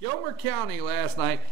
Gilmer County last night.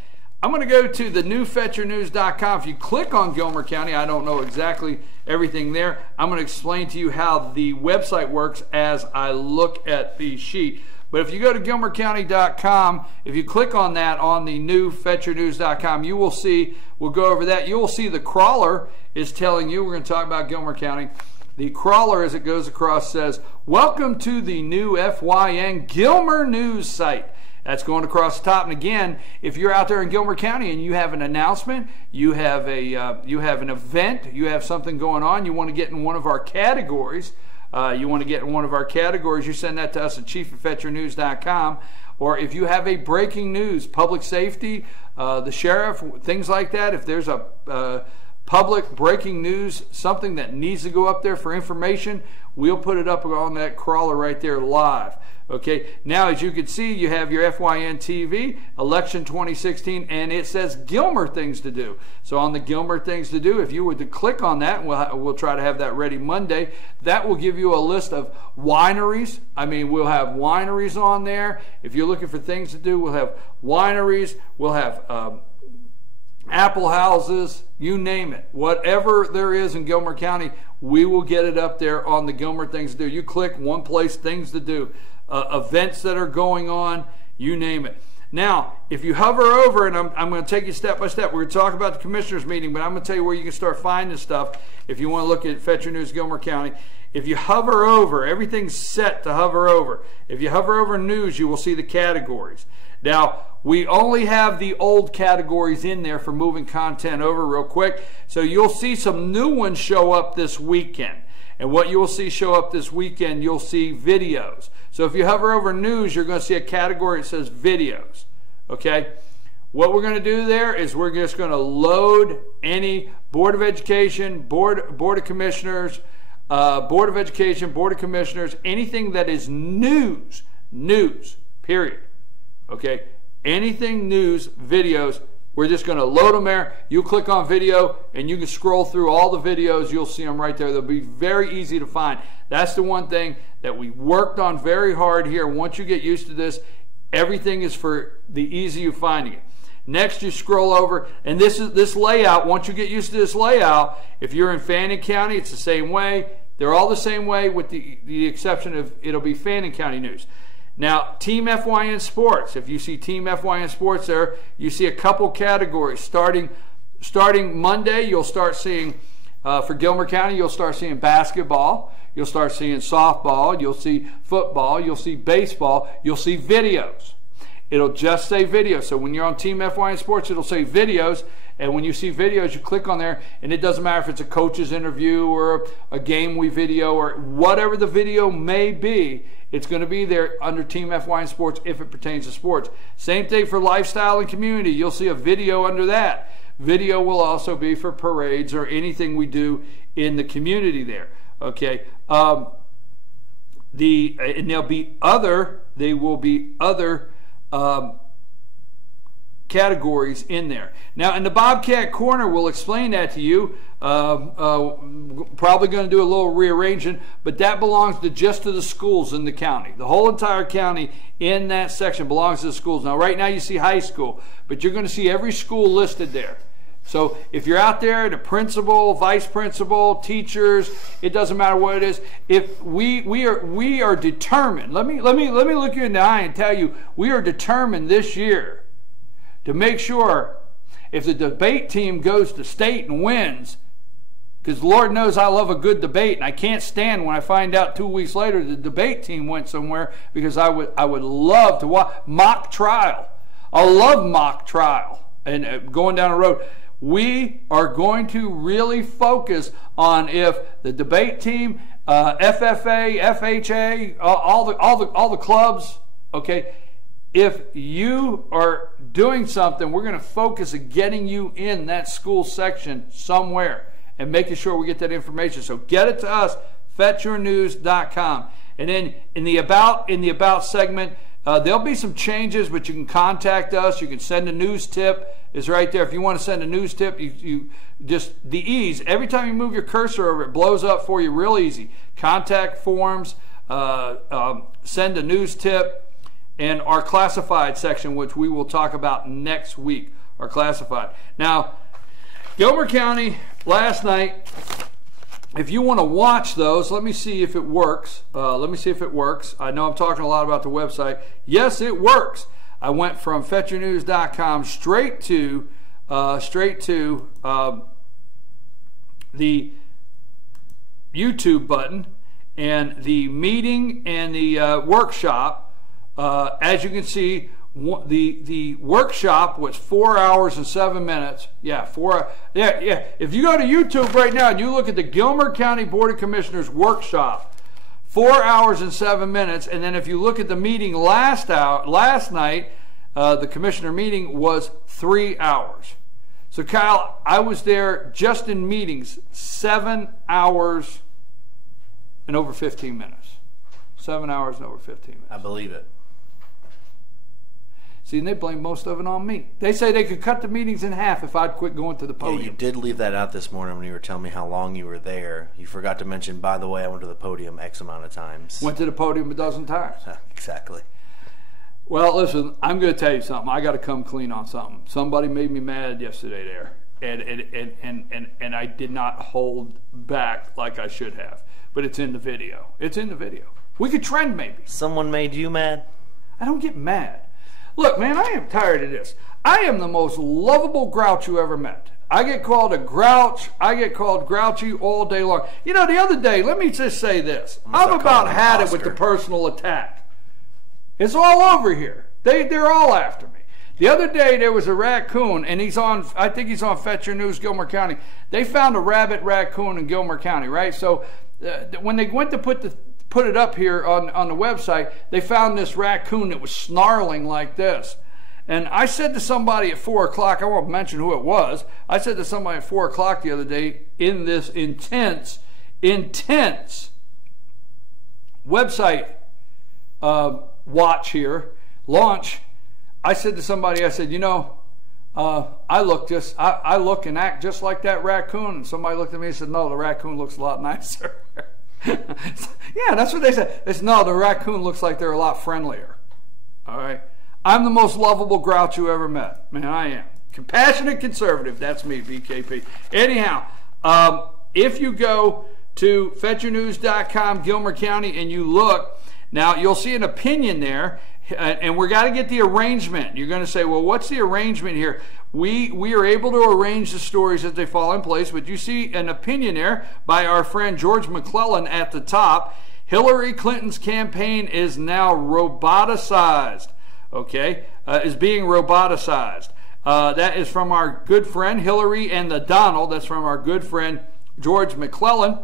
I'm going to go to the NEWFetYourNews.com. If you click on Gilmer County, I don't know exactly everything there. I'm going to explain to you how the website works as I look at the sheet. But if you go to GilmerCounty.com, if you click on that on the NEWFetYourNews.com, you will see, we'll go over that, you will see the crawler is telling you, we're going to talk about Gilmer County. The crawler, as it goes across, says, welcome to the new FYN Gilmer News site. That's going across the top. And again, if you're out there in Gilmer County and you have an announcement, you have an event, you have something going on, you want to get in one of our categories, you send that to us at chief@fetyournews.com. Or if you have a breaking news, public safety, the sheriff, things like that, if there's a public breaking news, something that needs to go up there for information, we'll put it up on that crawler right there live. Okay, now as you can see, you have your FYN TV, election 2016, and it says Gilmer Things to Do. So on the Gilmer Things to Do, if you were to click on that, we'll try to have that ready Monday, that will give you a list of wineries. I mean, we'll have wineries on there. If you're looking for things to do, we'll have wineries, we'll have apple houses, you name it. Whatever there is in Gilmer County, we will get it up there on the Gilmer Things to Do. You click one place, things to do. Events that are going on, you name it. Now, if you hover over, and I'm going to take you step by step, we're going to talk about the commissioners meeting, but I'm going to tell you where you can start finding stuff if you want to look at Fetch Your News Gilmer County. If you hover over, everything's set to hover over. If you hover over news, you will see the categories. Now, we only have the old categories in there for moving content over real quick, so you'll see some new ones show up this weekend. And what you will see show up this weekend, you'll see videos. So if you hover over news, you're going to see a category that says videos. Okay? What we're going to do there is we're just going to load any Board of Education, Board of Commissioners, Board of Education, Board of Commissioners, anything that is news, period. Okay? Anything news, videos, we're just going to load them there. You click on video and you can scroll through all the videos. You'll see them right there. They'll be very easy to find. That's the one thing that we worked on very hard here. Once you get used to this, everything is for the easy of finding it. Next, you scroll over, and this layout, once you get used to this layout, if you're in Fannin County, it's the same way. They're all the same way with the exception of it'll be Fannin County news. Now, Team FYN Sports, if you see Team FYN Sports there, you see a couple categories. Starting Monday, you'll start seeing, for Gilmer County, you'll start seeing basketball, you'll start seeing softball, you'll see football, you'll see baseball, you'll see videos. It'll just say videos. So when you're on Team FYN Sports, it'll say videos. And when you see videos, you click on there, and it doesn't matter if it's a coach's interview or a game we video or whatever the video may be, it's going to be there under Team FYN Sports if it pertains to sports. Same thing for lifestyle and community. You'll see a video under that. Video will also be for parades or anything we do in the community there. Okay. And there will be other categories in there. Now in the Bobcat Corner, we'll explain that to you. Probably going to do a little rearranging, but that belongs to just to the schools in the county. The whole entire county in that section belongs to the schools. Now right now you see high school, but you're going to see every school listed there. So if you're out there, the principal, vice principal, teachers, it doesn't matter what it is. If we are determined. Let me look you in the eye and tell you, we are determined this year to make sure if the debate team goes to state and wins, because Lord knows I love a good debate, and I can't stand when I find out 2 weeks later the debate team went somewhere, because I would love to watch mock trial. I love mock trial and going down the road. We are going to really focus on if the debate team, FFA, FHA, all the clubs, okay. If you are doing something, we're going to focus on getting you in that school section somewhere and making sure we get that information. So get it to us, fetyournews.com. And then in the about segment, there'll be some changes, but you can contact us. You can send a news tip. It's right there. If you want to send a news tip, you just the ease. Every time you move your cursor over, it blows up for you real easy. Contact forms, send a news tip. and our classified section, which we will talk about next week, are classified. Now, Gilmer County last night, if you want to watch those, let me see if it works. Let me see if it works. I know I'm talking a lot about the website. Yes, it works. I went from FetcherNews.com straight to the YouTube button, and the meeting and the workshop. As you can see, the workshop was 4 hours and 7 minutes. Yeah, yeah. If you go to YouTube right now and you look at the Gilmer County Board of Commissioners workshop, 4 hours and 7 minutes. And then if you look at the meeting last night, the commissioner meeting was 3 hours. So Kyle, I was there just in meetings 7 hours and over 15 minutes. 7 hours and over 15 minutes. I believe it. See, and they blame most of it on me. They say they could cut the meetings in half if I'd quit going to the podium. Yeah, you did leave that out this morning when you were telling me how long you were there. You forgot to mention, by the way, I went to the podium X amount of times. Went to the podium a dozen times. Exactly. Well, listen, I'm going to tell you something. I got to come clean on something. Somebody made me mad yesterday there, and I did not hold back like I should have. But it's in the video. It's in the video. We could trend maybe. Someone made you mad? I don't get mad. Look, man, I am tired of this. I am the most lovable grouch you ever met. I get called a grouch. I get called grouchy all day long. You know, the other day, let me just say this. I've about had it with the personal attack. It's all over here. They're all after me. The other day, there was a raccoon, and I think he's on Fetcher News, Gilmer County. They found a rabid raccoon in Gilmer County, right? So when they went to put it up here on the website, they found this raccoon that was snarling like this. And I said to somebody at 4 o'clock, I won't mention who it was, I said to somebody at 4 o'clock the other day in this intense website launch, I said to somebody, I said, you know, I look and act just like that raccoon. And somebody looked at me and said, no, the raccoon looks a lot nicer. Yeah, that's what they said. They said, no, the raccoon looks like they're a lot friendlier. All right. I'm the most lovable grouch you ever met. Man, I am. Compassionate conservative. That's me, BKP. Anyhow, if you go to FetcherNews.com, Gilmer County, and you look, now you'll see an opinion there, and we're got to get the arrangement. You're going to say, well, what's the arrangement here? We are able to arrange the stories as they fall in place, but you see an opinion there by our friend George McClellan at the top. Hillary Clinton's campaign is now roboticized, okay, is being roboticized. That is from our good friend Hillary and the Donald. That's from our good friend George McClellan.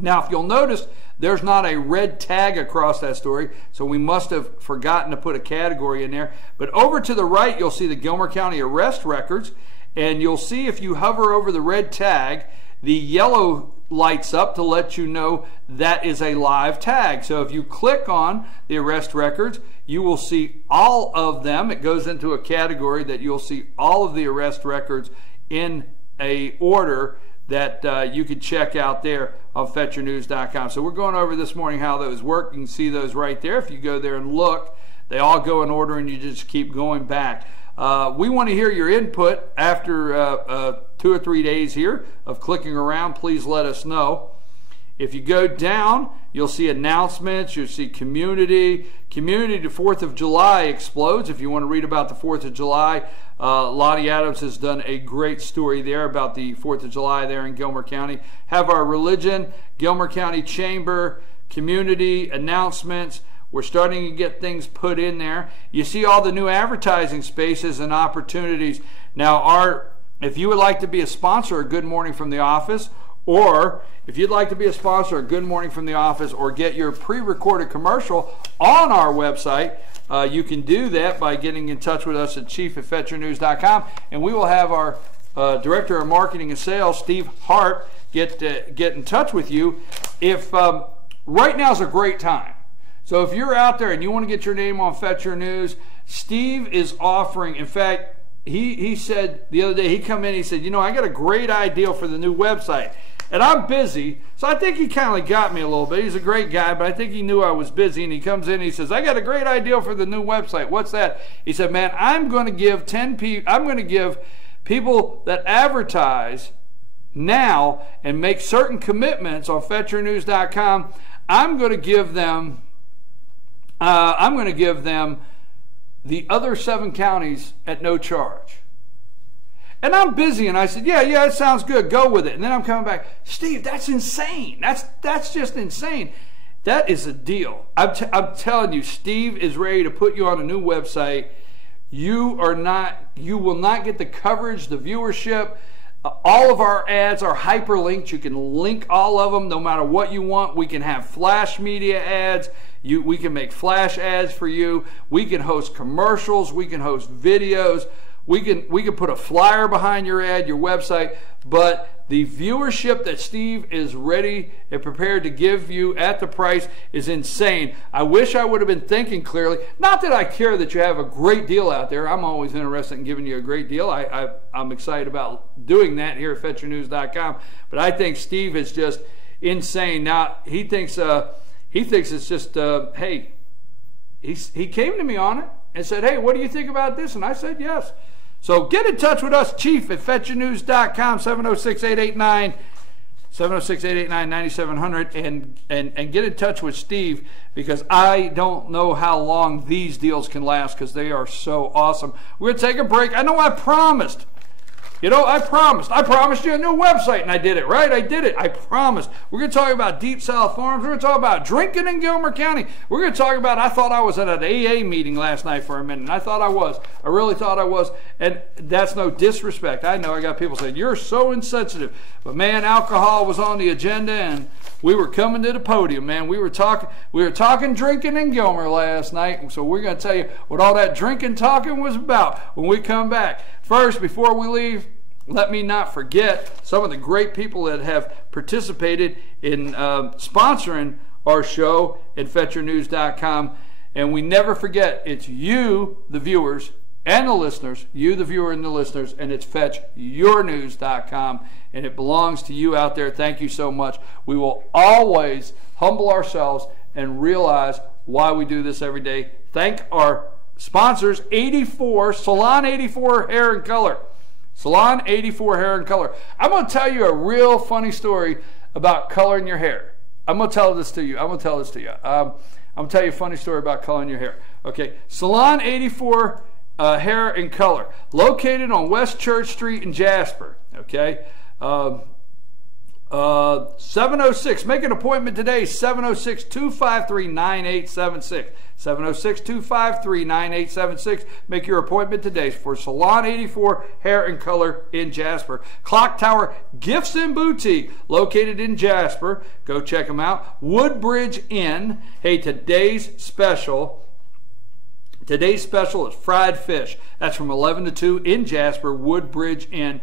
Now, if you'll notice, there's not a red tag across that story, so we must have forgotten to put a category in there. But over to the right, you'll see the Gilmer County arrest records, and you'll see if you hover over the red tag, the yellow lights up to let you know that is a live tag. So if you click on the arrest records, you will see all of them. It goes into a category that you'll see all of the arrest records in a order that you can check out there on FetcherNews.com. So we're going over this morning how those work. You can see those right there. If you go there and look, they all go in order, and you just keep going back. We want to hear your input after 2 or 3 days here of clicking around. Please let us know. If you go down, you'll see announcements, you'll see community. Community, the 4th of July explodes. If you want to read about the 4th of July, Lottie Adams has done a great story there about the 4th of July there in Gilmer County. Have our religion, Gilmer County Chamber, community, announcements. We're starting to get things put in there. You see all the new advertising spaces and opportunities. Now, if you would like to be a sponsor of Good Morning from the Office, or if you'd like to be a sponsor of Good Morning from the Office, or get your pre-recorded commercial on our website, you can do that by getting in touch with us at chief@FetcherNews.com, and we will have our Director of Marketing and Sales, Steve Hart, get in touch with you. If right now is a great time. So if you're out there and you want to get your name on Fetcher News, Steve is offering, in fact, he said the other day, he come in, he said, you know, I got a great idea for the new website. And I'm busy, so I think he kind of got me a little bit. He's a great guy, but I think he knew I was busy, and he comes in and he says, I got a great idea for the new website. What's that? He said, man, I'm going to give people that advertise now and make certain commitments on FetchYourNews.com, I'm going to give them the other 7 counties at no charge. And I'm busy, and I said, yeah, it sounds good. Go with it. And then I'm coming back, Steve, that's insane. That's just insane. That is a deal. I'm telling you, Steve is ready to put you on a new website. You will not get the coverage, the viewership. All of our ads are hyperlinked. You can link all of them no matter what you want. We can have flash media ads. We can make flash ads for you. We can host commercials. We can host videos. We can put a flyer behind your ad, your website, but the viewership that Steve is ready and prepared to give you at the price is insane. I wish I would have been thinking clearly. Not that I care that you have a great deal out there. I'm always interested in giving you a great deal. I'm excited about doing that here at FetchYourNews.com, but I think Steve is just insane. Now, he thinks it's just, hey, he came to me on it and said, hey, what do you think about this? And I said, yes. So get in touch with us, Chief, at FetchYourNews.com, 706-889-9700, and get in touch with Steve, because I don't know how long these deals can last, because they are so awesome. We're going to take a break. I know I promised. I promised you a new website, and I did it, right? I did it. I promised. We're going to talk about Deep South Farms. We're going to talk about drinking in Gilmer County. We're going to talk about, I thought I was at an AA meeting last night for a minute, and I thought I was. I really thought I was, and that's no disrespect. I know I got people saying, you're so insensitive. But, man, alcohol was on the agenda, and we were coming to the podium, man. We were talking drinking in Gilmer last night, so we're going to tell you what all that drinking talking was about when we come back. First, before we leave, let me not forget some of the great people that have participated in sponsoring our show at FetchYourNews.com. And we never forget, it's you, the viewers, and the listeners, you, the viewer, and the listeners, and it's FetchYourNews.com, and it belongs to you out there. Thank you so much. We will always humble ourselves and realize why we do this every day. Thank our sponsors, Salon 84 Hair and Color. Salon 84 Hair and Color. I'm going to tell you a real funny story about coloring your hair. I'm going to tell this to you. I'm going to tell you a funny story about coloring your hair. Okay, Salon 84 Hair and Color, located on West Church Street in Jasper. Okay, 706. Make an appointment today. 706-253-9876. 706-253-9876. Make your appointment today for Salon 84 Hair and Color in Jasper. Clock Tower Gifts and Boutique, located in Jasper. Go check them out. Woodbridge Inn. Hey, today's special is fried fish. That's from 11 to 2 in Jasper, Woodbridge Inn.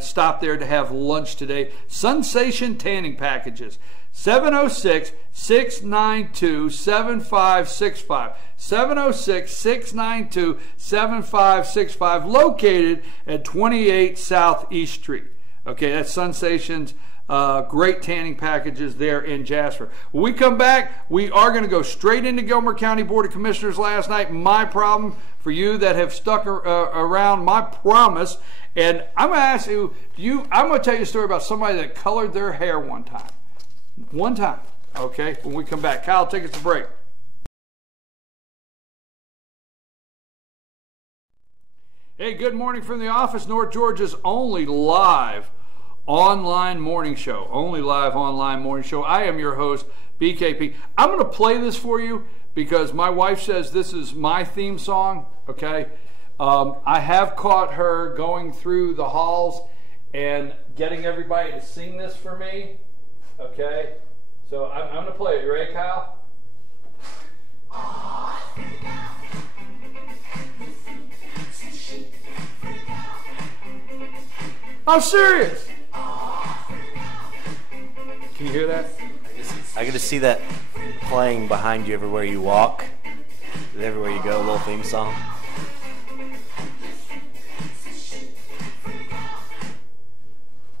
Stop there to have lunch today. Sensation Tanning Packages. 706-692-7565. 706-692-7565. Located at 28 Southeast Street. Okay, that's Sensations. Great tanning packages there in Jasper. When we come back, we are going to go straight into Gilmer County Board of Commissioners last night. My problem for you that have stuck around, my promise. And I'm going to ask you, I'm going to tell you a story about somebody that colored their hair one time. One time. Okay, when we come back. Kyle, take us to break. Hey, good morning from the office. North Georgia's only live online morning show. I am your host, BKP. I'm going to play this for you because my wife says this is my theme song, okay? I have caught her going through the halls and getting everybody to sing this for me, okay? So I'm going to play it. You ready, Kyle? I'm serious. Can you hear that? I get to see that playing behind you everywhere you walk, everywhere you go, a little theme song.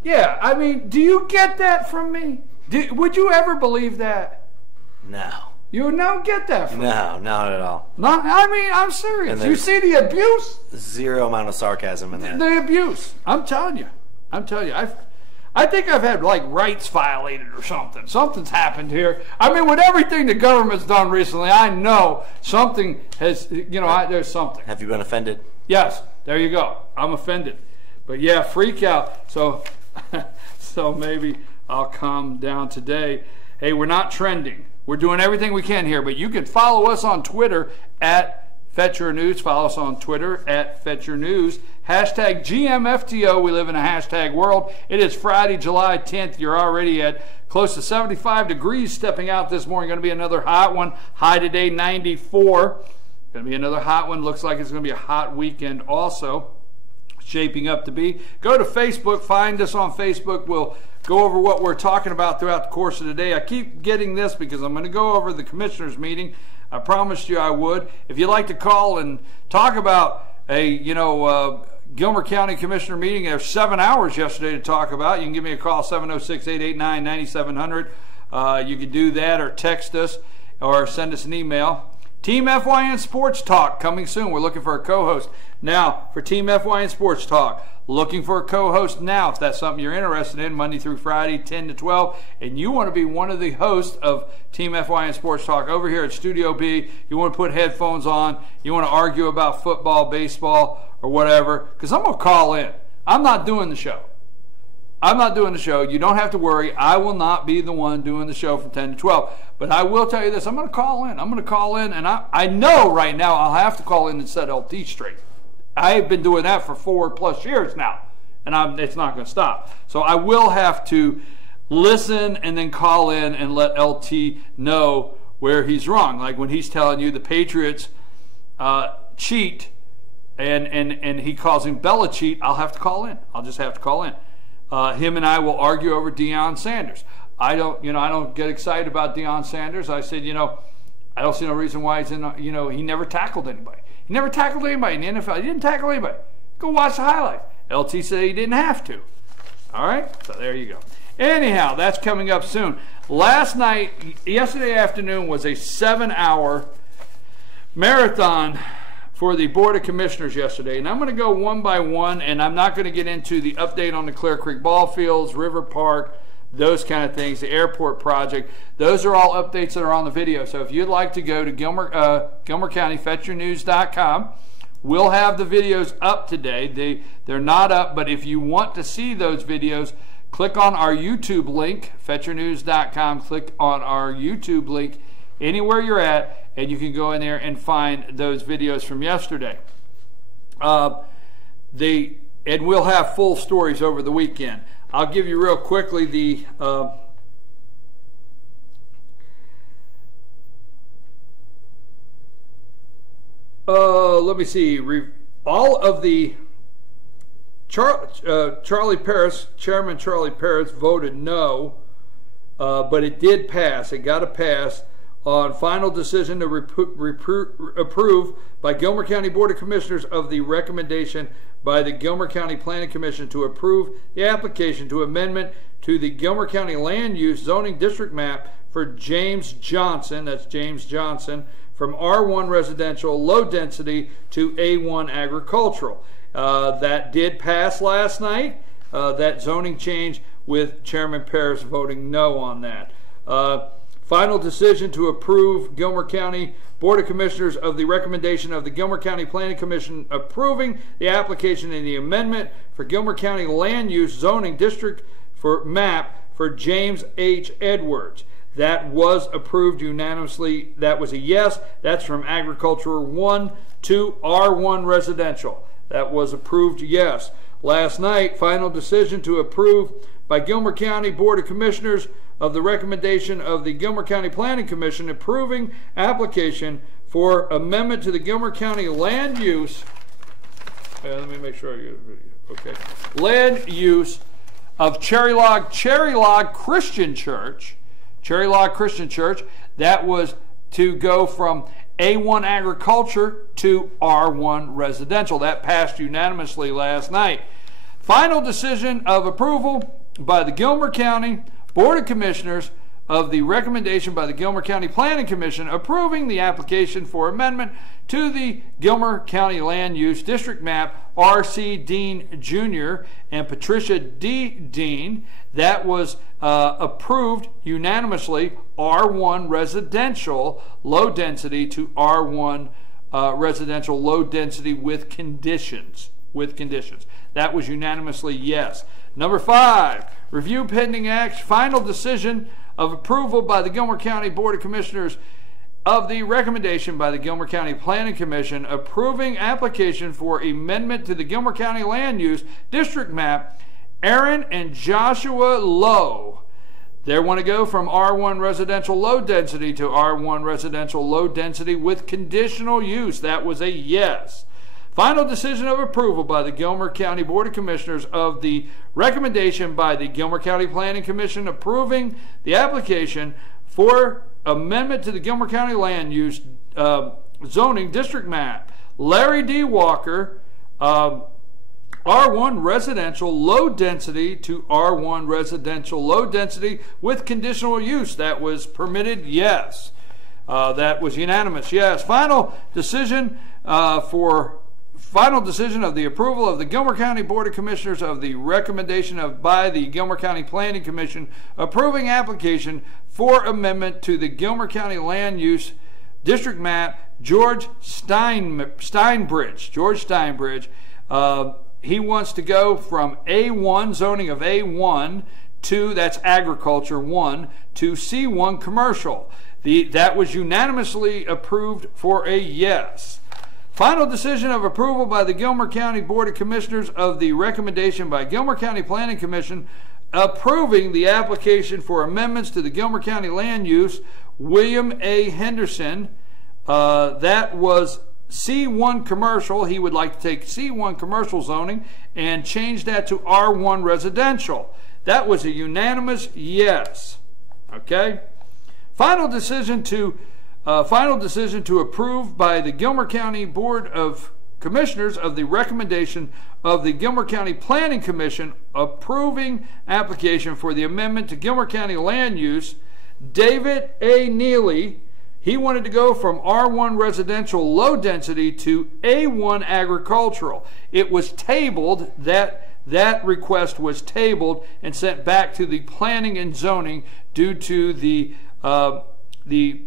Yeah, I mean, do you get that from me? Would you ever believe that? No. You don't get that from me? No, not at all. I mean, I'm serious. You see the abuse? Zero amount of sarcasm in that. The abuse. I'm telling you. I think I've had like rights violated or something. Something's happened here. I mean, with everything the government's done recently, I know something has, there's something. Have you been offended? Yes. There you go. I'm offended. But yeah, freak out. So maybe I'll calm down today. Hey, we're not trending. We're doing everything we can here, but you can follow us on Twitter at Fetcher News. Follow us on Twitter at Fetcher News. Hashtag GMFTO. We live in a hashtag world. It is Friday, July 10th. You're already at close to 75 degrees stepping out this morning. Going to be another hot one. High today, 94. Going to be another hot one. Looks like it's going to be a hot weekend also. Shaping up to be. Go to Facebook. Find us on Facebook. We'll go over what we're talking about throughout the course of the day. I keep getting this because I'm going to go over the commissioners' meeting. I promised you I would. If you'd like to call and talk about a, Gilmer County Commissioner meeting, there's 7 hours yesterday to talk about. You can give me a call, 706-889-9700. You can do that or text us or send us an email. Team FYN Sports Talk coming soon. We're looking for a co-host. Now, for Team FYN Sports Talk, looking for a co-host now. If that's something you're interested in, Monday through Friday, 10 to 12, and you want to be one of the hosts of Team FYN Sports Talk over here at Studio B, you want to put headphones on, you want to argue about football, baseball, or whatever, because I'm going to call in. I'm not doing the show. You don't have to worry. I will not be the one doing the show from 10 to 12. But I will tell you this. I'm going to call in. And I know right now I'll have to call in and set LT straight. I've been doing that for 4+ years now, and it's not going to stop. So I will have to listen and then call in and let LT know where he's wrong. Like when he's telling you the Patriots cheat and he calls him Bella cheat, I'll have to call in. I'll just have to call in. Him and I will argue over Deion Sanders. I don't get excited about Deion Sanders. I said, I don't see no reason why he's in, he never tackled anybody. He never tackled anybody in the NFL. He didn't tackle anybody. Go watch the highlights. LT said he didn't have to. All right? So there you go. Anyhow, that's coming up soon. Yesterday afternoon was a 7-hour marathon for the Board of Commissioners yesterday. And I'm going to go one by one, and I'm not going to get into the update on the Clear Creek ball fields, River Park, those kind of things, the airport project. Those are all updates that are on the video. So if you'd like to go to Gilmer County, FetcherNews.com, we'll have the videos up today. They're not up, but if you want to see those videos, click on our YouTube link, FetcherNews.com. Click on our YouTube link anywhere you're at, and you can go in there and find those videos from yesterday. And we'll have full stories over the weekend. I'll give you real quickly the let me see. All of the Charlie Paris, Chairman Charlie Paris voted no, but it did pass. It got a pass on final decision to approve by Gilmer County Board of Commissioners of the recommendation by the Gilmer County Planning Commission to approve the application to amendment to the Gilmer County Land Use Zoning District Map for James Johnson, that's James Johnson, from R1 residential low density to A1 agricultural. That did pass last night, that zoning change, with Chairman Paris voting no on that. Final decision to approve Gilmer County Board of Commissioners of the recommendation of the Gilmer County Planning Commission approving the application and the amendment for Gilmer County Land Use Zoning District for map for James H. Edwards. That was approved unanimously. That was a yes. That's from Agricultural 1 to R1 Residential. That was approved yes. Last night, final decision to approve by Gilmer County Board of Commissioners of the recommendation of the Gilmer County Planning Commission approving application for amendment to the Gilmer County Land Use. Let me make sure I get a video. Okay. Land use of Cherry Log Christian Church. Cherry Log Christian Church. That was to go from A1 agriculture to R1 residential. That passed unanimously last night. Final decision of approval by the Gilmer County Board of Commissioners of the recommendation by the Gilmer County Planning Commission approving the application for amendment to the Gilmer County Land Use District Map, R.C. Dean Jr. and Patricia D. Dean. That was approved unanimously, R1 residential low density to R1 residential low density with conditions. That was unanimously yes. Number 5, review pending action, final decision of approval by the Gilmer County Board of Commissioners of the recommendation by the Gilmer County Planning Commission approving application for amendment to the Gilmer County Land Use District Map, Aaron and Joshua Lowe. They want to go from R1 residential low density to R1 residential low density with conditional use. That was a yes. Final decision of approval by the Gilmer County Board of Commissioners of the recommendation by the Gilmer County Planning Commission approving the application for amendment to the Gilmer County Land Use Zoning District Map. Larry D. Walker, R1 residential low density to R1 residential low density with conditional use. That was permitted, yes. That was unanimous, yes. Final decision of the approval of the Gilmer County Board of Commissioners of the recommendation by the Gilmer County Planning Commission approving application for amendment to the Gilmer County Land Use District Map, George Steinbridge. He wants to go from A1, zoning of A1 to, that's agriculture 1, to C1 commercial. That was unanimously approved for a yes. Final decision of approval by the Gilmer County Board of Commissioners of the recommendation by Gilmer County Planning Commission approving the application for amendments to the Gilmer County Land Use, William A. Henderson. That was C1 commercial. He would like to take C1 commercial zoning and change that to R1 residential. That was a unanimous yes. Okay. Final decision to approve by the Gilmer County Board of Commissioners of the recommendation of the Gilmer County Planning Commission approving application for the amendment to Gilmer County Land Use. David A. Neely, he wanted to go from R1 residential low density to A1 agricultural. It was tabled, that request was tabled and sent back to the Planning and Zoning due to the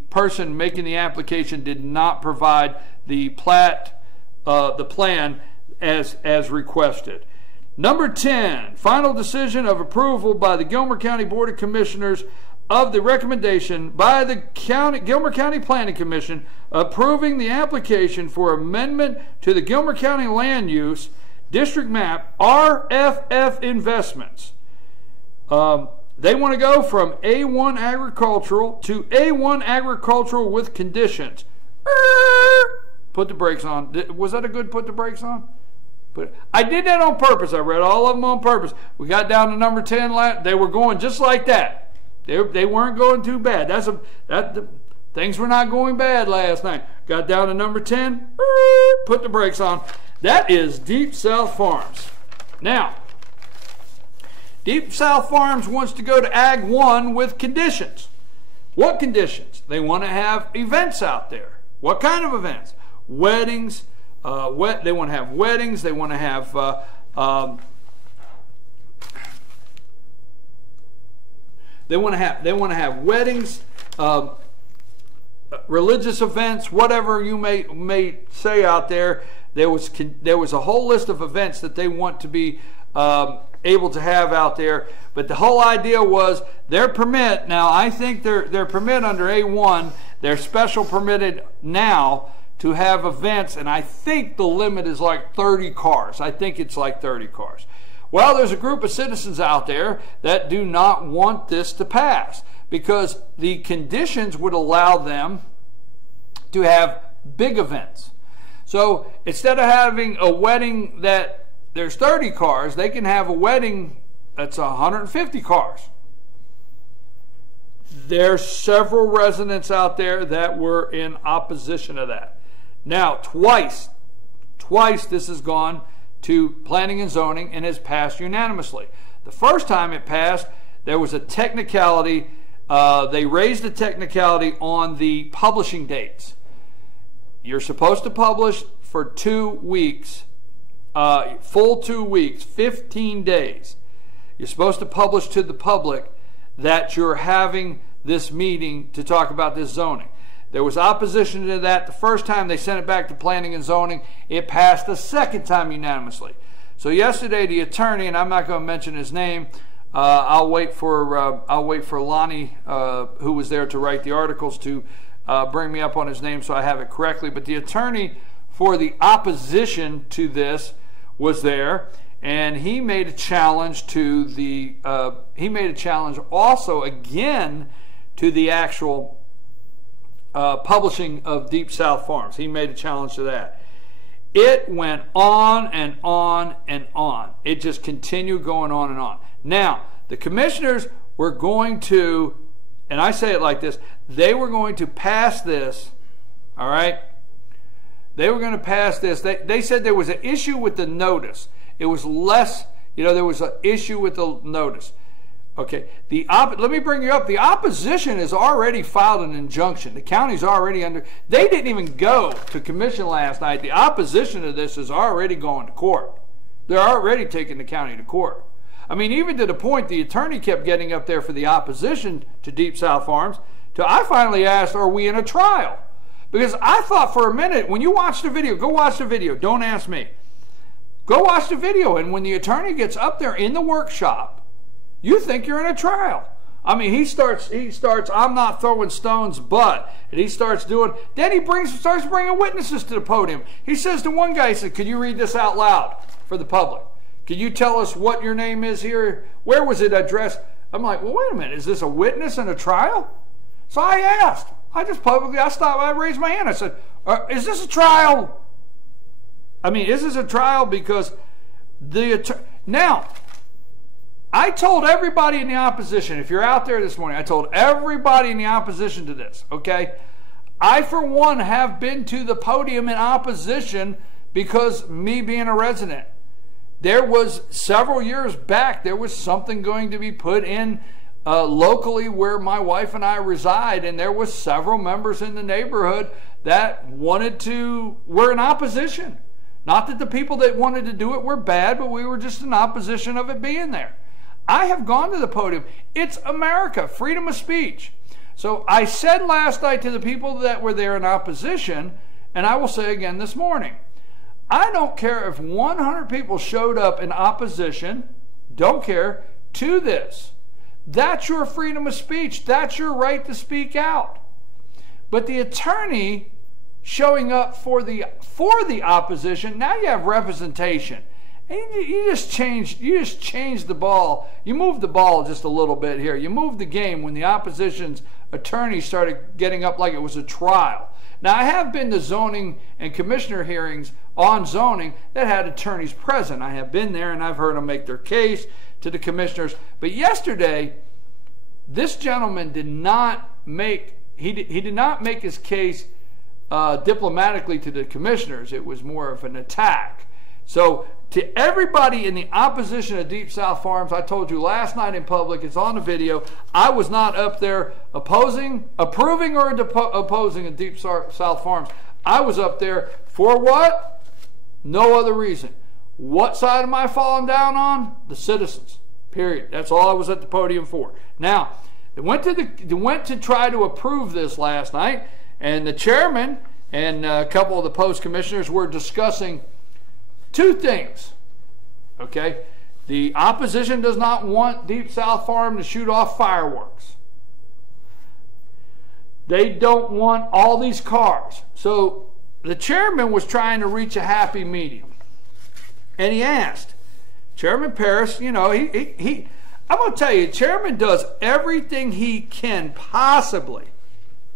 person making the application did not provide the plan as requested. Number 10, final decision of approval by the Gilmer County Board of Commissioners of the recommendation by the Gilmer County Planning Commission approving the application for amendment to the Gilmer County Land Use District Map, RFF Investments. They want to go from A1 agricultural to A1 agricultural with conditions. Put the brakes on. Was that a good put the brakes on? I did that on purpose. I read all of them on purpose. We got down to number 10. They were going just like that. They weren't going too bad. Things were not going bad last night. Got down to number 10. Put the brakes on. That is Deep South Farms. Now, Deep South Farms wants to go to Ag 1 with conditions. What conditions? They want to have events out there. What kind of events? Weddings. They want to have weddings. They want to have weddings, religious events, whatever you may say out there. There was a whole list of events that they want to be able to have out there, but the whole idea was their permit. Now I think their permit under A1, they're special permitted now to have events, and I think the limit is like 30 cars. I think it's like 30 cars. Well, there's a group of citizens out there that do not want this to pass because the conditions would allow them to have big events. So instead of having a wedding that there's 30 cars, they can have a wedding that's 150 cars. There's several residents out there that were in opposition to that. Now, twice this has gone to Planning and Zoning and has passed unanimously. The first time it passed, there was a technicality. They raised the technicality on the publishing dates. You're supposed to publish for 2 weeks, full 2 weeks, 15 days. You're supposed to publish to the public that you're having this meeting to talk about this zoning. There was opposition to that the first time. They sent it back to Planning and Zoning. It passed the second time unanimously. So yesterday, the attorney, and I'm not going to mention his name, I'll wait for Lonnie, who was there to write the articles, to bring me up on his name so I have it correctly. But the attorney for the opposition to this was there, and he made a challenge to the. He made a challenge also again to the actual publishing of Deep South Farms. He made a challenge to that. It went on and on and on. It just continued going on and on. Now, the commissioners were going to, and I say it like this, they were going to pass this, all right? They were going to pass this. They said there was an issue with the notice. It was less, there was an issue with the notice. Okay, let me bring you up. The opposition has already filed an injunction. The county's already under. They didn't even go to commission last night. The opposition to this is already going to court. They're already taking the county to court. I mean, even to the point the attorney kept getting up there for the opposition to Deep South Farms. I finally asked, are we in a trial? Because I thought for a minute, when you watch the video, go watch the video. Don't ask me. Go watch the video. And when the attorney gets up there in the workshop, you think you're in a trial. I mean, he starts, I'm not throwing stones, but, and he starts doing, then he starts bringing witnesses to the podium. He says to one guy, he said, could you read this out loud for the public? Could you tell us what your name is here? Where was it addressed? I'm like, well, wait a minute, is this a witness in a trial? So I asked, I raised my hand. I said, is this a trial? I mean, is this a trial? Because now, I told everybody in the opposition, if you're out there this morning, I told everybody in the opposition to this, okay? I, for one, have been to the podium in opposition because me being a resident. There was, several years back, there was something going to be put in locally where my wife and I reside, and there was several members in the neighborhood that were in opposition. Not that the people that wanted to do it were bad, but we were just in opposition of it being there. I have gone to the podium. It's America, freedom of speech. So I said last night to the people that were there in opposition, and I will say again this morning, I don't care if 100 people showed up in opposition, don't care, to this. That's your freedom of speech. That's your right to speak out. But the attorney showing up for the opposition, now you have representation. And you just changed the ball. You moved the ball just a little bit here. You moved the game when the opposition's attorney started getting up like it was a trial. Now, I have been to zoning and commissioner hearings on zoning that had attorneys present. I have been there and I've heard them make their case to the commissioners. But yesterday, this gentleman did not make his case diplomatically to the commissioners. It was more of an attack. So to everybody in the opposition of Deep South Farms, I told you last night in public, it's on the video, I was not up there approving or opposing a Deep South Farms. I was up there for what? No other reason. What side am I falling down on? The citizens, period. That's all I was at the podium for. Now, they went to try to approve this last night, and the chairman and a couple of the post commissioners were discussing two things, okay? The opposition does not want Deep South Farm to shoot off fireworks. They don't want all these cars. So the chairman was trying to reach a happy medium. And he asked, Chairman Paris, I'm going to tell you, Chairman does everything he can possibly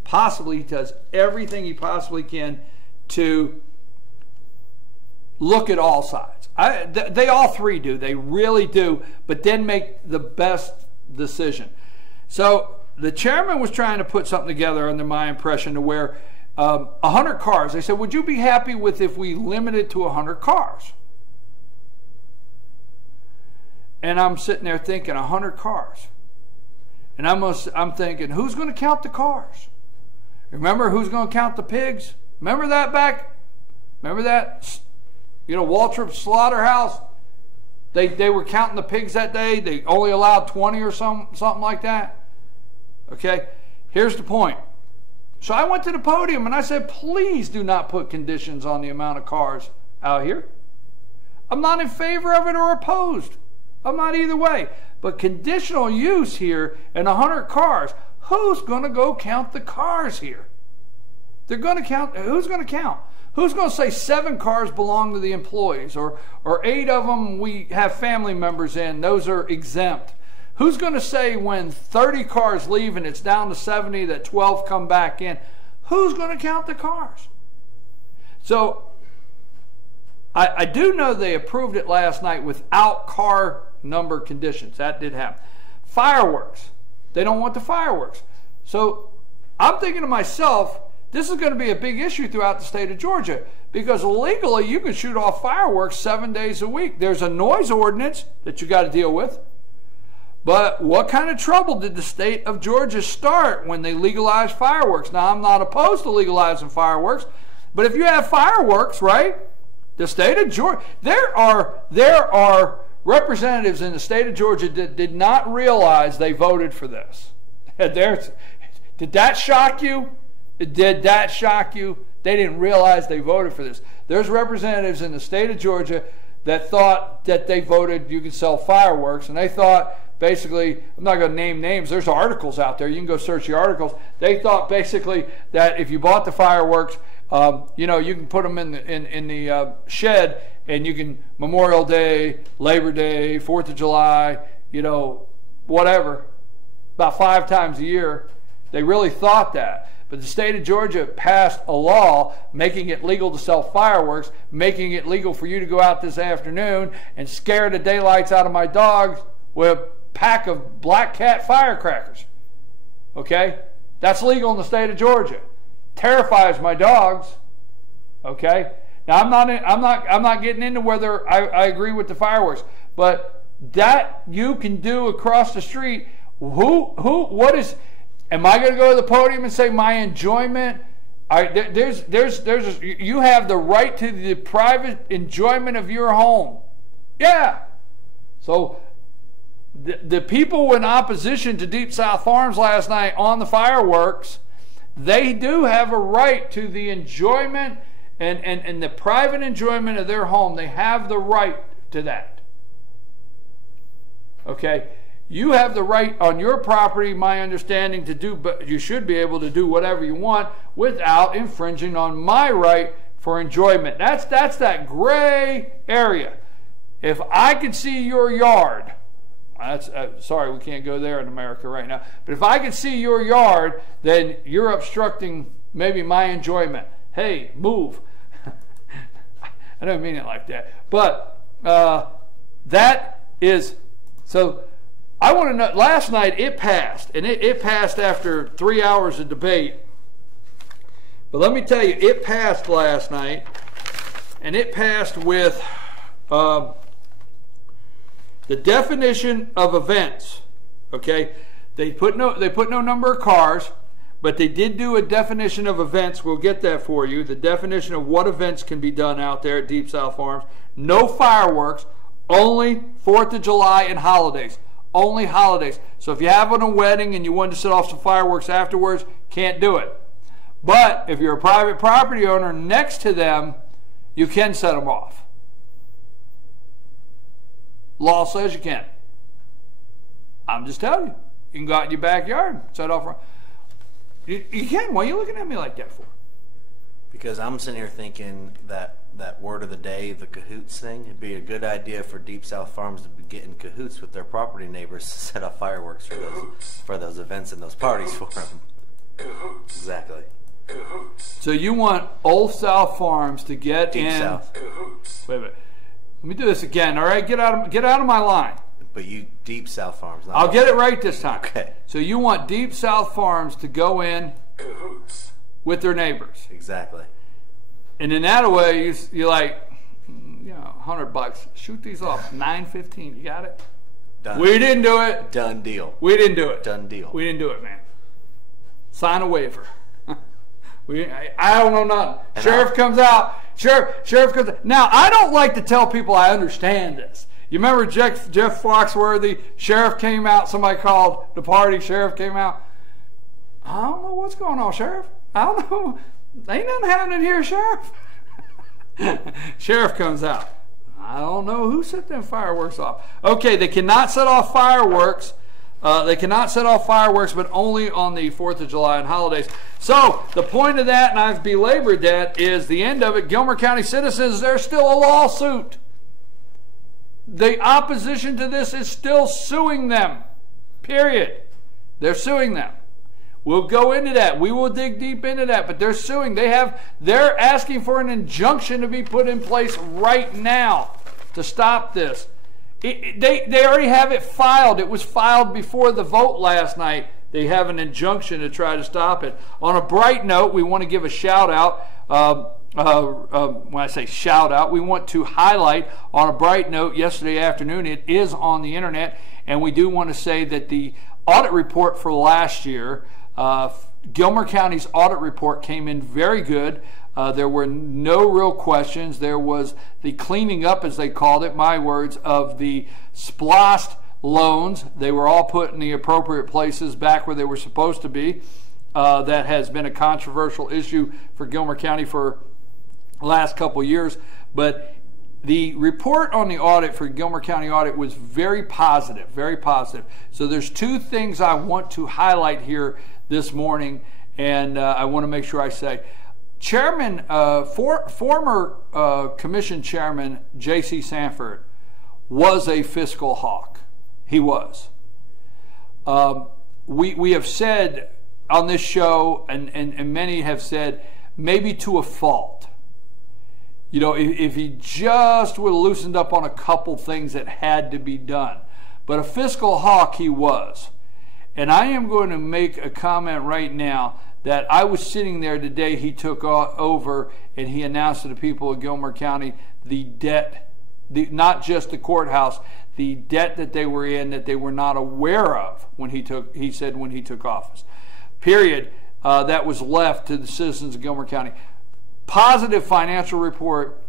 he does everything he possibly can to look at all sides. They all three do. They really do, but then make the best decision. So the chairman was trying to put something together under my impression to where 100 cars. They said, would you be happy with if we limit it to 100 cars? And I'm sitting there thinking 100 cars. And I'm thinking, who's going to count the cars? Remember who's going to count the pigs? Remember that remember that, Waltrip Slaughterhouse? They were counting the pigs that day. They only allowed 20 or something like that. Okay, here's the point. So I went to the podium and I said, please do not put conditions on the amount of cars out here. I'm not in favor of it or opposed. I'm not either way. But conditional use here and 100 cars, who's going to go count the cars here? They're going to count. Who's going to count? Who's going to say 7 cars belong to the employees, or 8 of them we have family members in, those are exempt? Who's going to say when 30 cars leave and it's down to 70 that 12 come back in? Who's going to count the cars? So I do know they approved it last night without car number conditions. That did happen. Fireworks. They don't want the fireworks. So I'm thinking to myself, this is going to be a big issue throughout the state of Georgia, because legally you can shoot off fireworks 7 days a week. There's a noise ordinance that you got to deal with. But what kind of trouble did the state of Georgia start when they legalized fireworks? Now, I'm not opposed to legalizing fireworks, but if you have fireworks, right, the state of Georgia, there are representatives in the state of Georgia that did not realize they voted for this. Did that shock you? Did that shock you? They didn't realize they voted for this. There's representatives in the state of Georgia that thought that they voted you could sell fireworks, and they thought basically, I'm not going to name names, there's articles out there, you can go search the articles. They thought basically that if you bought the fireworks, you can put them in the shed, and you can Memorial Day, Labor Day, 4th of July, whatever, about 5 times a year. They really thought that. But the state of Georgia passed a law making it legal to sell fireworks, making it legal for you to go out this afternoon and scare the daylights out of my dogs with a pack of Black Cat firecrackers. Okay? That's legal in the state of Georgia. Terrifies my dogs. Okay? Now I'm not getting into whether I agree with the fireworks, but that you can do across the street. What is? Am I going to go to the podium and say my enjoyment? You have the right to the private enjoyment of your home. Yeah. So the people in opposition to Deep South Farms last night on the fireworks, they do have a right to the enjoyment and the private enjoyment of their home. They have the right to that. Okay? You have the right on your property, my understanding, to do, but you should be able to do whatever you want without infringing on my right for enjoyment. That's that gray area. If I can see your yard, sorry, we can't go there in America right now, but if I can see your yard, then you're obstructing maybe my enjoyment. Hey, move. I don't mean it like that. But that is, so I want to know, last night it passed, and it passed after 3 hours of debate. But let me tell you, it passed last night, and it passed with the definition of events. Okay, they put no number of cars, but they did do a definition of events. We'll get that for you. The definition of what events can be done out there at Deep South Farms. No fireworks, only 4th of July and holidays. Only holidays. So if you have a wedding and you want to set off some fireworks afterwards, can't do it. But if you're a private property owner next to them, you can set them off. Law says you can. I'm just telling you. You can go out in your backyard, set off. You can. Why are you looking at me like that for? Because I'm sitting here thinking that word of the day, the cahoots thing, it'd be a good idea for Deep South Farms to be getting cahoots with their property neighbors to set up fireworks for those events and those parties for them. Cahoots. Exactly. Cahoots. So you want Old South Farms to get Deep in. South. Cahoots. Wait a minute. Let me do this again. All right, get out of my line. But you Deep South Farms. I'll get it right this time. Okay. So you want Deep South Farms to go in cahoots with their neighbors. Exactly. And in that way, you're like, $100. Shoot these off. $9.15. You got it? Done. We didn't do it. Done deal. We didn't do it. Done deal. We didn't do it, man. Sign a waiver. I don't know nothing. And Sheriff comes out. Sheriff comes out. Now, I don't like to tell people I understand this. You remember Jeff Foxworthy? Sheriff came out. Somebody called the party. Sheriff came out. I don't know what's going on, Sheriff. I don't know. Ain't nothing happening here, Sheriff. Sheriff comes out. I don't know who set them fireworks off. Okay, they cannot set off fireworks. They cannot set off fireworks, but only on the 4th of July and holidays. So the point of that, and I've belabored that, is the end of it. Gilmer County citizens, there's still a lawsuit. The opposition to this is still suing them. Period. They're suing them. We'll go into that. We will dig deep into that. But they're suing. They're asking for an injunction to be put in place right now to stop this. They already have it filed. It was filed before the vote last night. They have an injunction to try to stop it. On a bright note, we want to give a shout out. When I say shout out, we want to highlight on a bright note yesterday afternoon. It is on the internet, and we do want to say that the audit report for last year, Gilmer County's audit report came in very good. There were no real questions. There was the cleaning up, as they called it, my words, of the SPLOST loans. They were all put in the appropriate places back where they were supposed to be. That has been a controversial issue for Gilmer County for the last couple years. But the report on the audit for Gilmer County audit was very positive, very positive. So there's two things I want to highlight here this morning, and I want to make sure I say. Chairman, former Commission Chairman J.C. Sanford was a fiscal hawk. He was. We have said on this show, and many have said, maybe to a fault. You know, if he just would have loosened up on a couple things that had to be done. But a fiscal hawk he was. And I am going to make a comment right now that I was sitting there the day he took over and he announced to the people of Gilmer County the debt, not just the courthouse, the debt that they were in that they were not aware of when he said when he took office. Period. That was left to the citizens of Gilmer County. Positive financial report.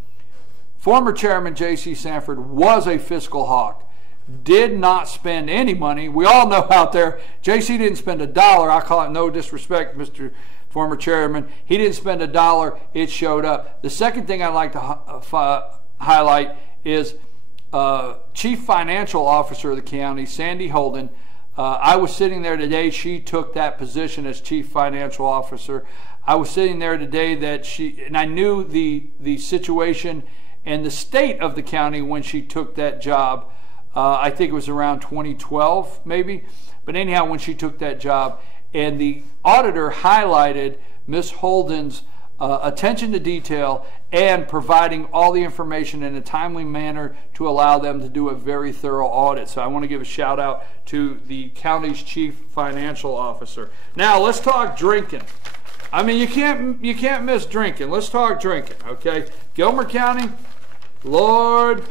Former Chairman J.C. Sanford was a fiscal hawk. Did not spend any money. We all know out there, J.C. didn't spend $1. I call it no disrespect, Mr. Former Chairman. He didn't spend $1. It showed up. The second thing I'd like to highlight is Chief Financial Officer of the county, Sandy Holden. I was sitting there today. She took that position as Chief Financial Officer. I was sitting there today and I knew the situation and the state of the county when she took that job. I think it was around 2012 maybe. But anyhow, when she took that job, and the auditor highlighted Ms. Holden's attention to detail and providing all the information in a timely manner to allow them to do a very thorough audit. So I want to give a shout out to the county's Chief Financial Officer. Now let's talk drinking. I mean, you can't miss drinking. Let's talk drinking, okay? Gilmer County, Lord.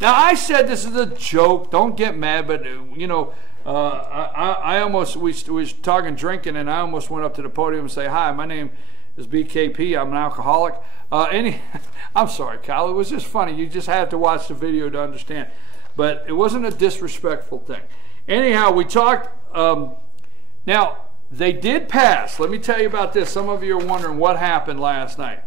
Now I said this is a joke. Don't get mad, but you know, I almost we was talking drinking, and I almost went up to the podium and say, "Hi, my name is BKP. I'm an alcoholic." I'm sorry, Kyle. It was just funny. You just have to watch the video to understand. But it wasn't a disrespectful thing. Anyhow, we talked. Now they did pass. Let me tell you about this. Some of you are wondering what happened last night.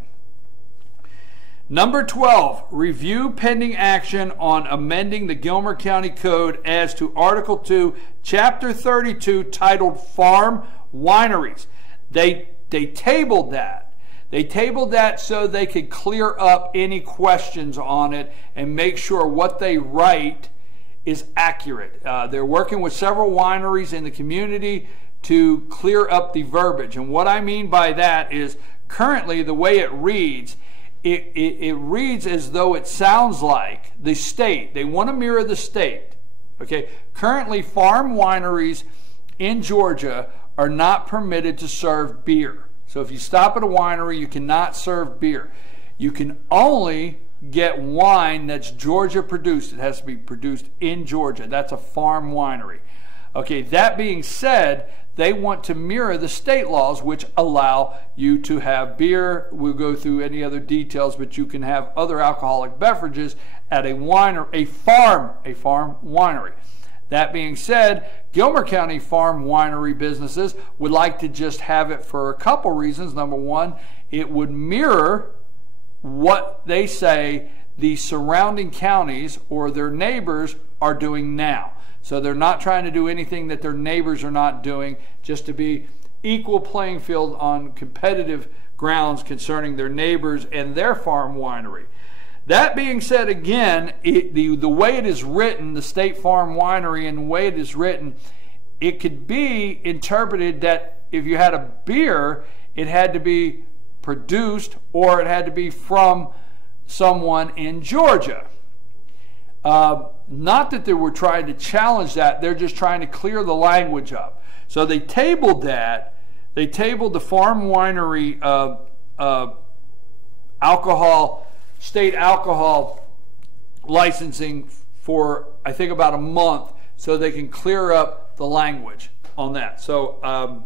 Number 12, review pending action on amending the Gilmer County Code as to Article 2, Chapter 32, titled Farm Wineries. They tabled that. They tabled that so they could clear up any questions on it and make sure what they write is accurate. They're working with several wineries in the community to clear up the verbiage. And what I mean by that is currently the way it reads, it reads as though it sounds like the state. They want to mirror the state. Okay. Currently, farm wineries in Georgia are not permitted to serve beer. So if you stop at a winery, you cannot serve beer. You can only get wine that's Georgia produced. It has to be produced in Georgia. That's a farm winery. Okay, that being said, they want to mirror the state laws which allow you to have beer. We'll go through any other details, but you can have other alcoholic beverages at a farm winery. That being said, Gilmer County farm winery businesses would like to just have it for a couple reasons. Number one, it would mirror what they say the surrounding counties or their neighbors are doing now. So they're not trying to do anything that their neighbors are not doing, just to be equal playing field on competitive grounds concerning their neighbors and their farm winery. That being said, again, the way it is written, the State Farm Winery, and the way it is written, it could be interpreted that if you had a beer, it had to be produced or it had to be from someone in Georgia. Not that they were trying to challenge that, they're just trying to clear the language up. So they tabled that. They tabled the farm winery state alcohol licensing for, I think, about a month, so they can clear up the language on that. So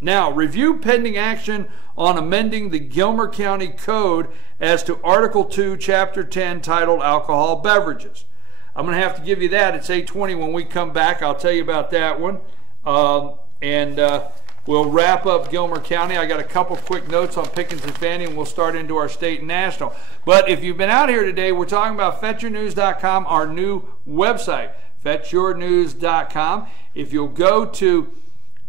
now, review pending action on amending the Gilmer County Code as to Article 2, Chapter 10, titled Alcohol Beverages. I'm going to have to give you that. It's 8:20 when we come back. I'll tell you about that one. We'll wrap up Gilmer County. I got a couple quick notes on Pickens and Fanning, and we'll start into our state and national. But if you've been out here today, we're talking about FetchYourNews.com, our new website, FetchYourNews.com. If you'll go to,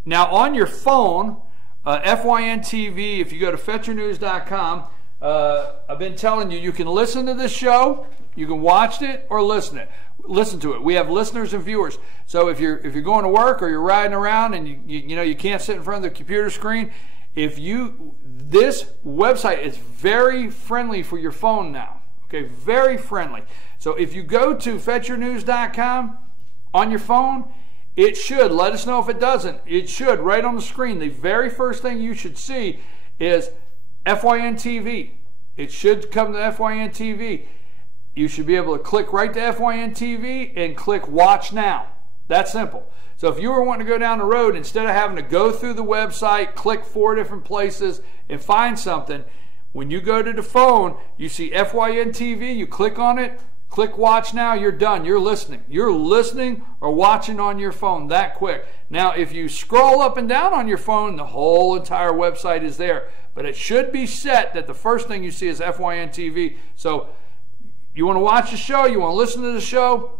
now on your phone, FYN TV, if you go to FetchYourNews.com, I've been telling you, you can listen to this show, you can watch it or listen to it. We have listeners and viewers. So if you're going to work or you're riding around and you can't sit in front of the computer screen, this website is very friendly for your phone now. Okay, very friendly. So if you go to FetchYourNews.com on your phone, it should, let us know if it doesn't, it should, right on the screen, the very first thing you should see is FYN TV. It should come to FYN TV. You should be able to click right to FYN TV and click Watch Now. That's simple. So if you were wanting to go down the road, instead of having to go through the website, click 4 different places and find something, when you go to the phone, you see FYN TV, you click on it, click Watch Now, you're done. You're listening. You're listening or watching on your phone that quick. Now, if you scroll up and down on your phone, the whole entire website is there. But it should be set that the first thing you see is FYN TV. So you want to watch the show, you want to listen to the show,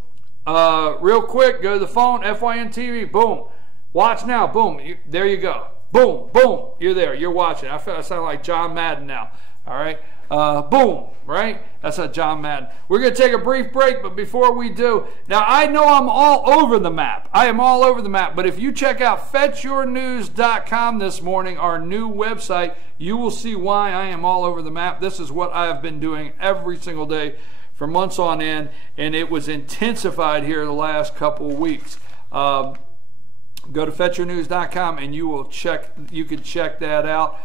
real quick, go to the phone, FYN TV, boom. Watch Now, boom. There you go. Boom, boom. You're there. You're watching. I sound like John Madden now. All right. Boom, right? That's a John Madden. We're going to take a brief break, but before we do, now I know I'm all over the map. I am all over the map, but if you check out FetchYourNews.com this morning, our new website, you will see why I am all over the map. This is what I have been doing every single day for months on end, and it was intensified here the last couple of weeks. Go to FetchYourNews.com and you can check that out.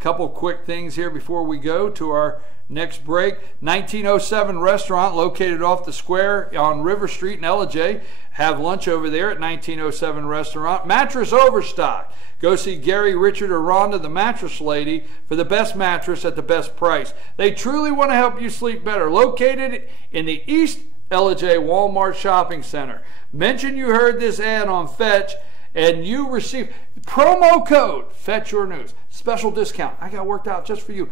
Couple quick things here before we go to our next break. 1907 restaurant located off the square on River Street in LJ. Have lunch over there at 1907 restaurant. Mattress Overstock. Go see Gary, Richard, or Rhonda, the mattress lady, for the best mattress at the best price. They truly want to help you sleep better. Located in the East LJ Walmart Shopping Center. Mention you heard this ad on Fetch and you receive promo code Fetch Your News. Special discount. I got worked out just for you.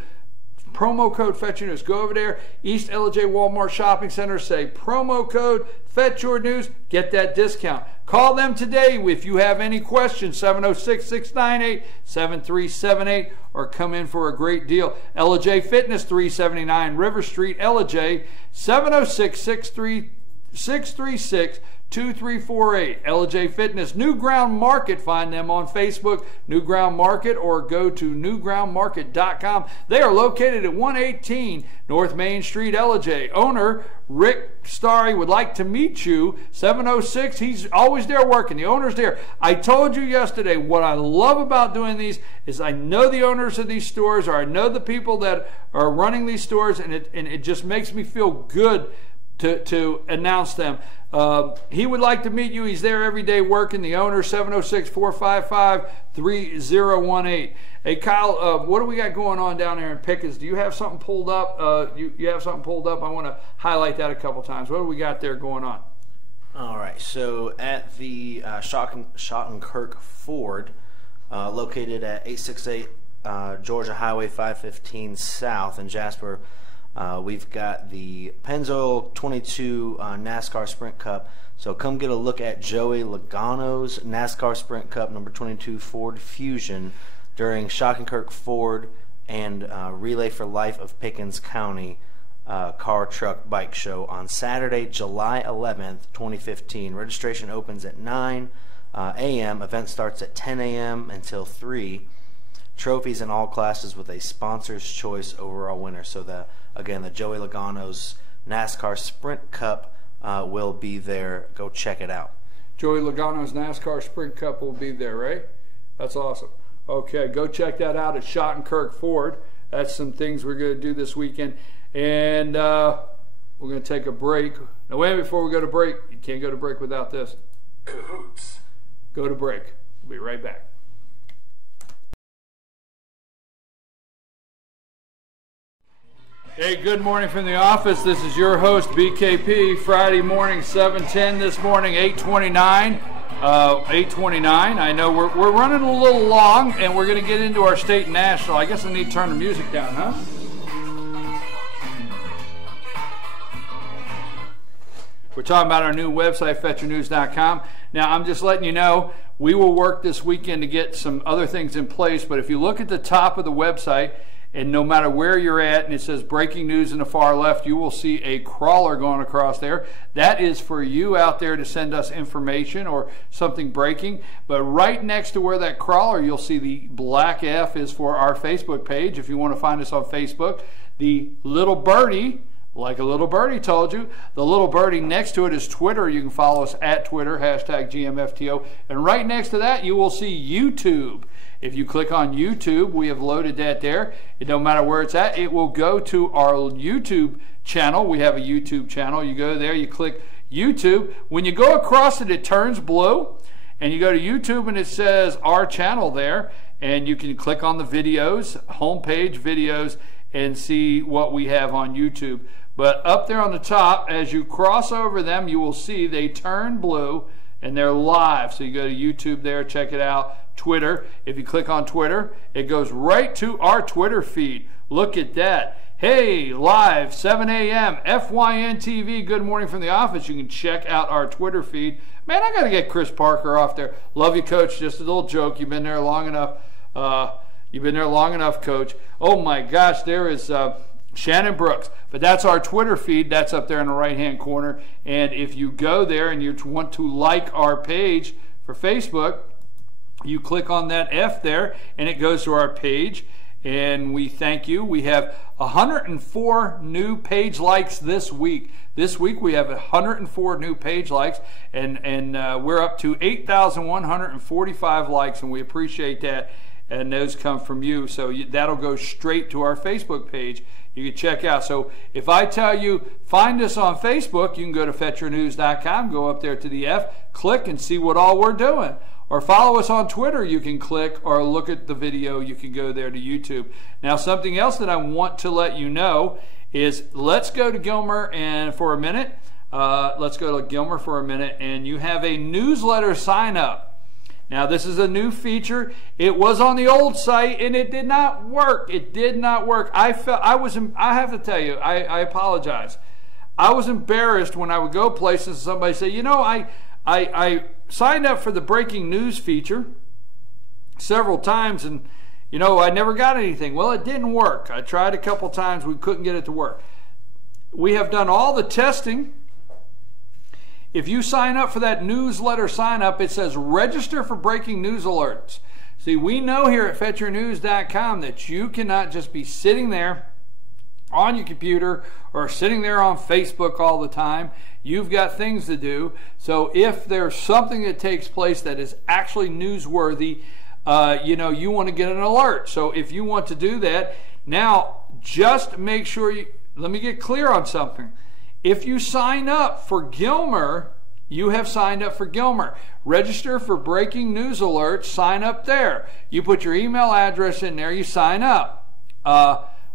Promo code Fetch Your News. Go over there, East LJ Walmart Shopping Center, say promo code Fetch Your News, get that discount. Call them today if you have any questions, 706-698-7378, or come in for a great deal. LJ Fitness, 379 River Street, LJ, 706-636-2336. 2348. LJ Fitness, New Ground Market. Find them on Facebook, New Ground Market, or go to newgroundmarket.com. They are located at 118 North Main Street, LJ. Owner Rick Starry would like to meet you. 706. He's always there working. The owner's there. I told you yesterday what I love about doing these is I know the owners of these stores, or I know the people that are running these stores, and it just makes me feel good to announce them. He would like to meet you. He's there every day working. The owner, 706-455-3018. Hey, Kyle, what do we got going on down there in Pickens? Do you have something pulled up? You have something pulled up? I want to highlight that a couple times. What do we got there going on? All right, so at the Schottenkirk Ford, located at 868 Georgia Highway 515 South in Jasper, we've got the Pennzoil 22 NASCAR Sprint Cup. So come get a look at Joey Logano's NASCAR Sprint Cup number 22 Ford Fusion during Schottenkirk Ford and Relay for Life of Pickens County Car Truck Bike Show on Saturday, July 11th, 2015. Registration opens at 9 a.m. Event starts at 10 a.m. until 3. Trophies in all classes with a sponsor's choice overall winner. So again, the Joey Logano's NASCAR Sprint Cup will be there. Go check it out. Joey Logano's NASCAR Sprint Cup will be there, right? That's awesome. Okay, go check that out at Schottenkirk Ford. That's some things we're going to do this weekend. And we're going to take a break. Now, wait a minute, before we go to break, you can't go to break without this. Cahoots. Go to break. We'll be right back. Hey, good morning from the office. This is your host, BKP. Friday morning, 7:10 this morning, 8:29. 8:29. I know we're running a little long, and we're going to get into our state and national. I guess I need to turn the music down, huh? We're talking about our new website, FetcherNews.com. Now, I'm just letting you know, we will work this weekend to get some other things in place, but if you look at the top of the website, and no matter where you're at, and it says breaking news in the far left, you will see a crawler going across there. That is for you out there to send us information or something breaking. But right next to where that crawler, you'll see the black F is for our Facebook page. If you want to find us on Facebook, the little birdie, like a little birdie told you, the little birdie next to it is Twitter. You can follow us at Twitter, hashtag GMFTO. And right next to that, you will see YouTube. If you click on YouTube, we have loaded that there. It don't matter where it's at. It will go to our YouTube channel. We have a YouTube channel. You go there, you click YouTube. When you go across it, it turns blue. And you go to YouTube and it says our channel there. And you can click on the videos, homepage videos, and see what we have on YouTube. But up there on the top, as you cross over them, you will see they turn blue and they're live. So you go to YouTube there, check it out. Twitter, if you click on Twitter, it goes right to our Twitter feed. Look at that. Hey, live, 7 a.m., FYN TV, good morning from the office. You can check out our Twitter feed. Man, I got to get Chris Parker off there. Love you, Coach. Just a little joke. You've been there long enough. Coach. Oh, my gosh, there is Shannon Brooks. But that's our Twitter feed. That's up there in the right-hand corner. And if you go there and you want to like our page for Facebook, you click on that F there, and it goes to our page, and we thank you. We have 104 new page likes this week. This week we have 104 new page likes, and we're up to 8,145 likes, and we appreciate that, and those come from you. So that'll go straight to our Facebook page. You can check out. So if I tell you, find us on Facebook, you can go to FetcherNews.com, go up there to the F, click, and see what all we're doing. Or follow us on Twitter, you can click, or look at the video, you can go there to YouTube. Now, something else that I want to let you know is, let's go to Gilmer for a minute. And you have a newsletter sign up. Now, this is a new feature. It was on the old site, and it did not work. It did not work. I have to tell you, I apologize. I was embarrassed when I would go places and somebody say, you know, I signed up for the breaking news feature several times, and you know, I never got anything. Well, it didn't work. I tried a couple times. We couldn't get it to work. We have done all the testing. If you sign up for that newsletter sign up, it says register for breaking news alerts. See, we know here at FetchYourNews.com that you cannot just be sitting there on your computer or sitting there on Facebook all the time. You've got things to do. So if there's something that takes place that is actually newsworthy, you want to get an alert. So if you want to do that, now just make sure let me get clear on something. If you sign up for Gilmer, you have signed up for Gilmer. Register for breaking news alerts, sign up there. You put your email address in there, you sign up.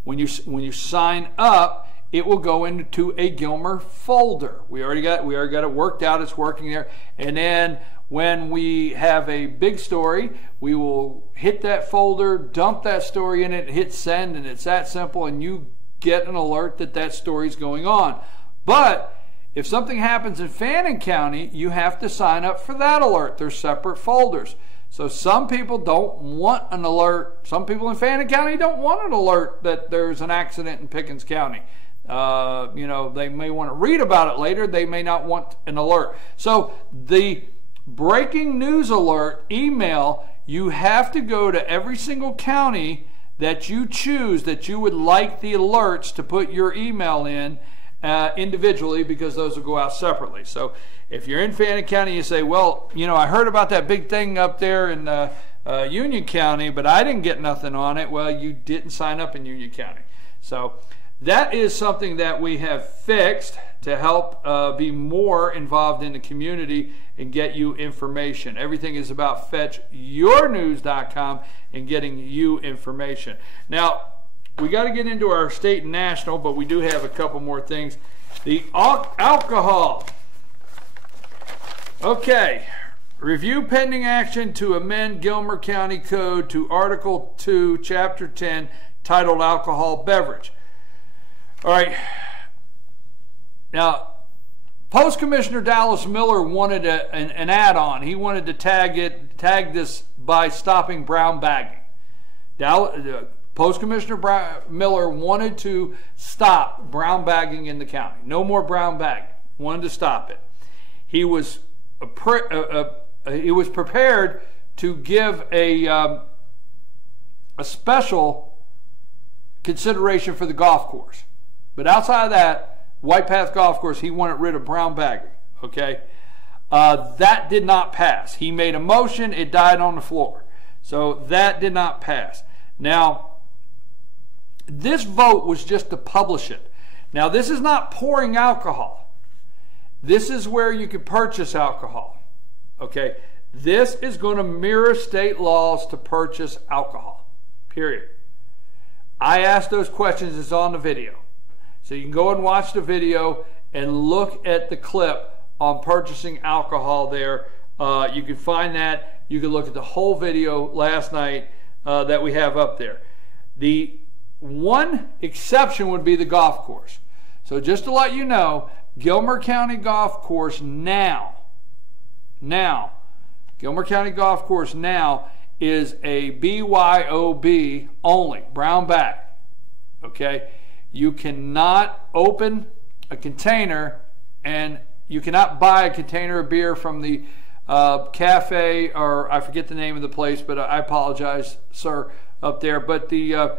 When you sign up, it will go into a Gilmer folder. We already got it worked out, it's working there. And then when we have a big story, we will hit that folder, dump that story in it, hit send, and it's that simple, and you get an alert that that story's going on. But if something happens in Fannin County, you have to sign up for that alert. They're separate folders. So some people don't want an alert. Some people in Fannin County don't want an alert that there's an accident in Pickens County. They may want to read about it later. They may not want an alert. So the breaking news alert email, you have to go to every single county that you choose that you would like the alerts to put your email in individually, because those will go out separately. So if you're in Fannin County, you say, well, I heard about that big thing up there in Union County, but I didn't get nothing on it. Well, you didn't sign up in Union County. So that is something that we have fixed to help be more involved in the community and get you information. Everything is about FetchYourNews.com and getting you information. Now, we got to get into our state and national, but we do have a couple more things. The alcohol. Okay. Review pending action to amend Gilmer County Code to Article 2, Chapter 10, titled Alcohol Beverage. All right. Now, Post Commissioner Dallas Miller wanted an add-on. He wanted to tag this by stopping brown bagging. Post Commissioner Miller wanted to stop brown bagging in the county. No more brown bagging. Wanted to stop it. He was prepared to give a special consideration for the golf course. But outside of that, White Path Golf Course, he wanted rid of brown bagging. Okay? That did not pass. He made a motion. It died on the floor. So that did not pass. Now, this vote was just to publish it. Now, this is not pouring alcohol. This is where you can purchase alcohol. Okay? This is going to mirror state laws to purchase alcohol. Period. I asked those questions. It's on the video. So you can go and watch the video and look at the clip on purchasing alcohol there. You can find that. You can look at the whole video last night that we have up there. The one exception would be the golf course. So just to let you know, Gilmer County Golf Course now, Gilmer County Golf Course now is a BYOB only, brown bag. Okay? You cannot open a container, and you cannot buy a container of beer from the cafe, or I forget the name of the place, but I apologize, sir, up there. But the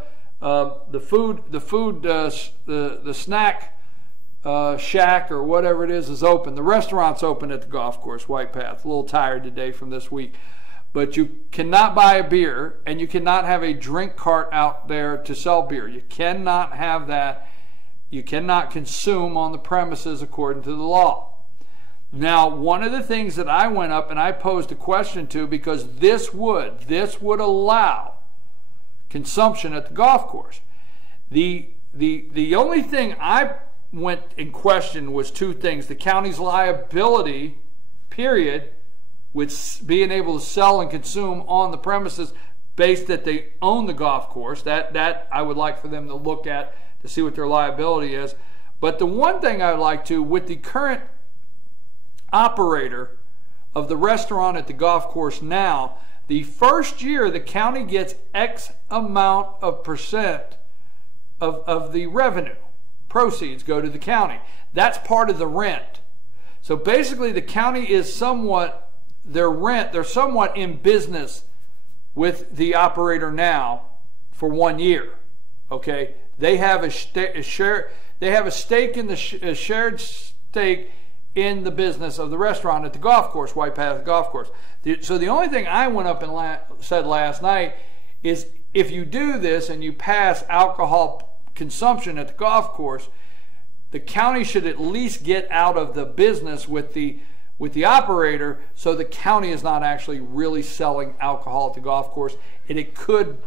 snack shack or whatever it is open. The restaurant's open at the golf course, White Path. A little tired today from this week. But you cannot buy a beer, and you cannot have a drink cart out there to sell beer. You cannot have that. You cannot consume on the premises according to the law. Now, one of the things that I went up and I posed a question to, because this would allow consumption at the golf course. The only thing I went in question was two things: the county's liability, period, with being able to sell and consume on the premises based that they own the golf course. That I would like for them to look at to see what their liability is. But the one thing I would like to, with the current operator of the restaurant at the golf course now, the first year the county gets X amount of percent of the revenue. Proceeds go to the county. That's part of the rent. So basically the county is somewhat, they're somewhat in business with the operator now for 1 year. Okay, they have a share, they have a stake in the shared stake in the business of the restaurant at the golf course, White Path Golf Course. So the only thing I went up and said last night is, if you do this and you pass alcohol consumption at the golf course, the county should at least get out of the business with the operator, so the county is not actually really selling alcohol at the golf course. And it could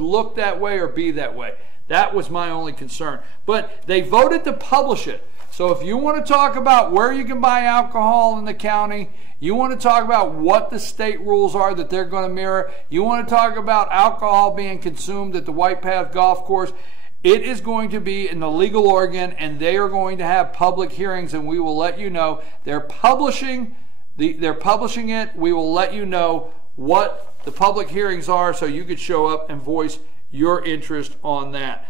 look that way or be that way. That was my only concern. But they voted to publish it. So if you want to talk about where you can buy alcohol in the county, you want to talk about what the state rules are that they're going to mirror, you want to talk about alcohol being consumed at the White Path Golf Course, it is going to be in the legal organ, and they are going to have public hearings, and we will let you know. They're publishing it. We will let you know what the public hearings are, so you could show up and voice your interest on that.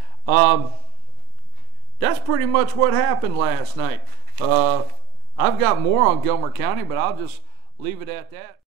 That's pretty much what happened last night. I've got more on Gilmer County, but I'll just leave it at that.